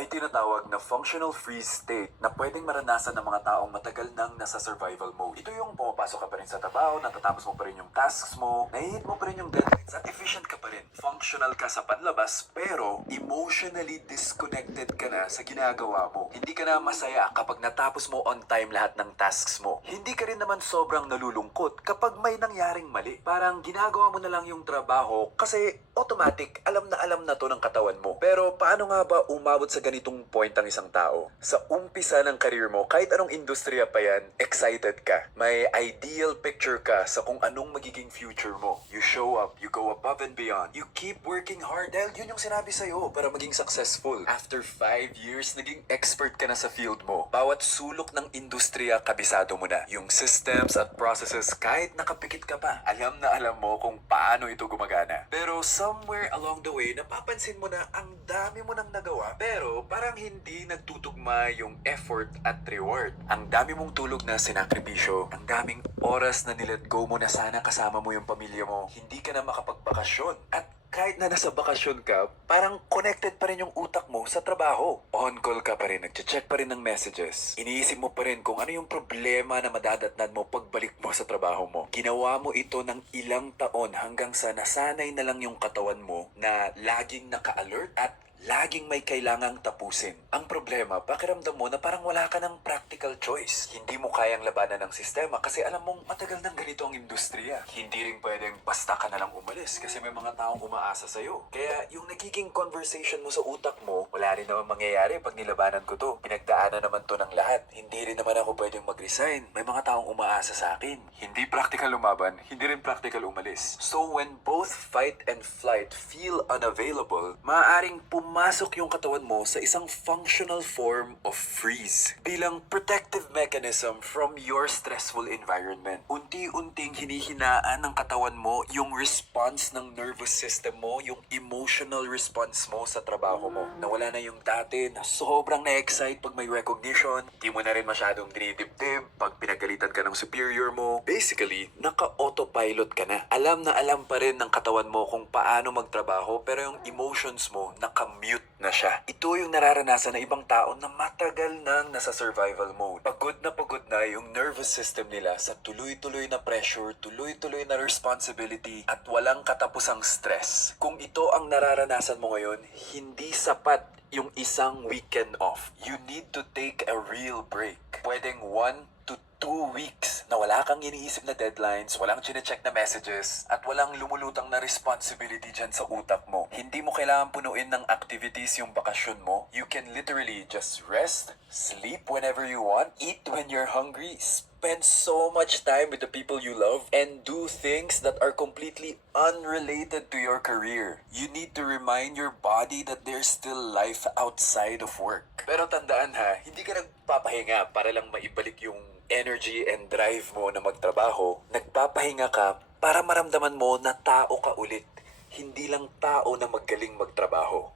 May tinatawag na functional freeze state na pwedeng maranasan ng mga taong matagal nang nasa survival mode. Ito yung pumapasok ka pa rin sa trabaho, natatapos mo pa rin yung tasks mo, nahihit mo pa rin yung deadlines at efficient ka pa rin. Functional ka sa panlabas pero emotionally disconnected ka na sa ginagawa mo. Hindi ka na masaya kapag natapos mo on time lahat ng tasks mo. Hindi ka rin naman sobrang nalulungkot kapag may nangyaring mali. Parang ginagawa mo na lang yung trabaho kasi automatic, alam na to ng katawan mo. Pero paano nga ba umabot sa ganitong point ang isang tao? Sa umpisa ng career mo, kahit anong industriya pa yan, excited ka. May ideal picture ka sa kung anong magiging future mo. You show up, you go above and beyond. You keep working hard dahil yun yung sinabi sa'yo para maging successful. After 5 years, naging expert ka na sa field mo. Bawat sulok ng industriya, kabisado mo na. Yung systems at processes, kahit nakapikit ka pa, alam na alam mo kung paano ito gumagana. Pero somewhere along the way, napapansin mo na ang dami mo nang nagawa, pero parang hindi nagtutugma yung effort at reward. Ang dami mong tulog na sinakripisyo, ang daming oras na nilet go mo na sana kasama mo yung pamilya mo, hindi ka na makapagbakasyon. At kahit na nasa bakasyon ka, parang connected pa rin yung utak mo sa trabaho. On call ka pa rin, nagche-check pa rin ng messages. Iniisip mo pa rin kung ano yung problema na madadatnan mo pagbalik mo sa trabaho mo. Ginawa mo ito ng ilang taon hanggang sa nasanay na lang yung katawan mo na laging naka-alert at laging may kailangang tapusin. Ang problema, pakiramdam mo na parang wala ka ng practical choice. Hindi mo kayang labanan ng sistema kasi alam mong matagal nang ganito ang industriya. Hindi rin pwedeng basta ka na lang umalis kasi may mga taong umaasa sa'yo. Kaya yung nagiging conversation mo sa utak mo, wala rin naman mangyayari pag nilabanan ko to. Pinagdaanan naman to ng lahat. Hindi rin naman ako pwedeng mag-resign. May mga taong umaasa sa akin. Hindi practical lumaban, hindi rin practical umalis. So when both fight and flight feel unavailable, maaaring pumasok yung katawan mo sa isang functional form of freeze bilang protective mechanism from your stressful environment. Unti-unting hinihinaan ng katawan mo yung response ng nervous system mo, yung emotional response mo sa trabaho mo. Nawala na yung dati na sobrang na-excite pag may recognition, di mo na rin masyadong dinidibdib pag pinagalitan ka ng superior mo. Basically, naka-autopilot ka na. Alam na alam pa rin ng katawan mo kung paano magtrabaho pero yung emotions mo naka-mute na siya. Ito yung nararanasan ng ibang tao na matagal nang nasa survival mode. Pagod na yung nervous system nila sa tuloy-tuloy na pressure, tuloy-tuloy na responsibility at walang katapusang stress. Kung ito ang nararanasan mo ngayon, hindi sapat yung isang weekend off. You need to take a real break. Pwedeng 1 to 2 weeks na wala kang iniisip na deadlines, walang chinecheck na messages, at walang lumulutang na responsibility dyan sa utak mo. Hindi mo kailangan punuin ng activities yung bakasyon mo. You can literally just rest, sleep whenever you want, eat when you're hungry, spend so much time with the people you love, and do things that are completely unrelated to your career. You need to remind your body that there's still life outside of work. Pero tandaan ha, hindi ka nagpapahinga para lang maibalik yung energy and drive mo na magtrabaho. Nagpapahinga ka para maramdaman mo na tao ka ulit. Hindi lang tao na magaling magtrabaho.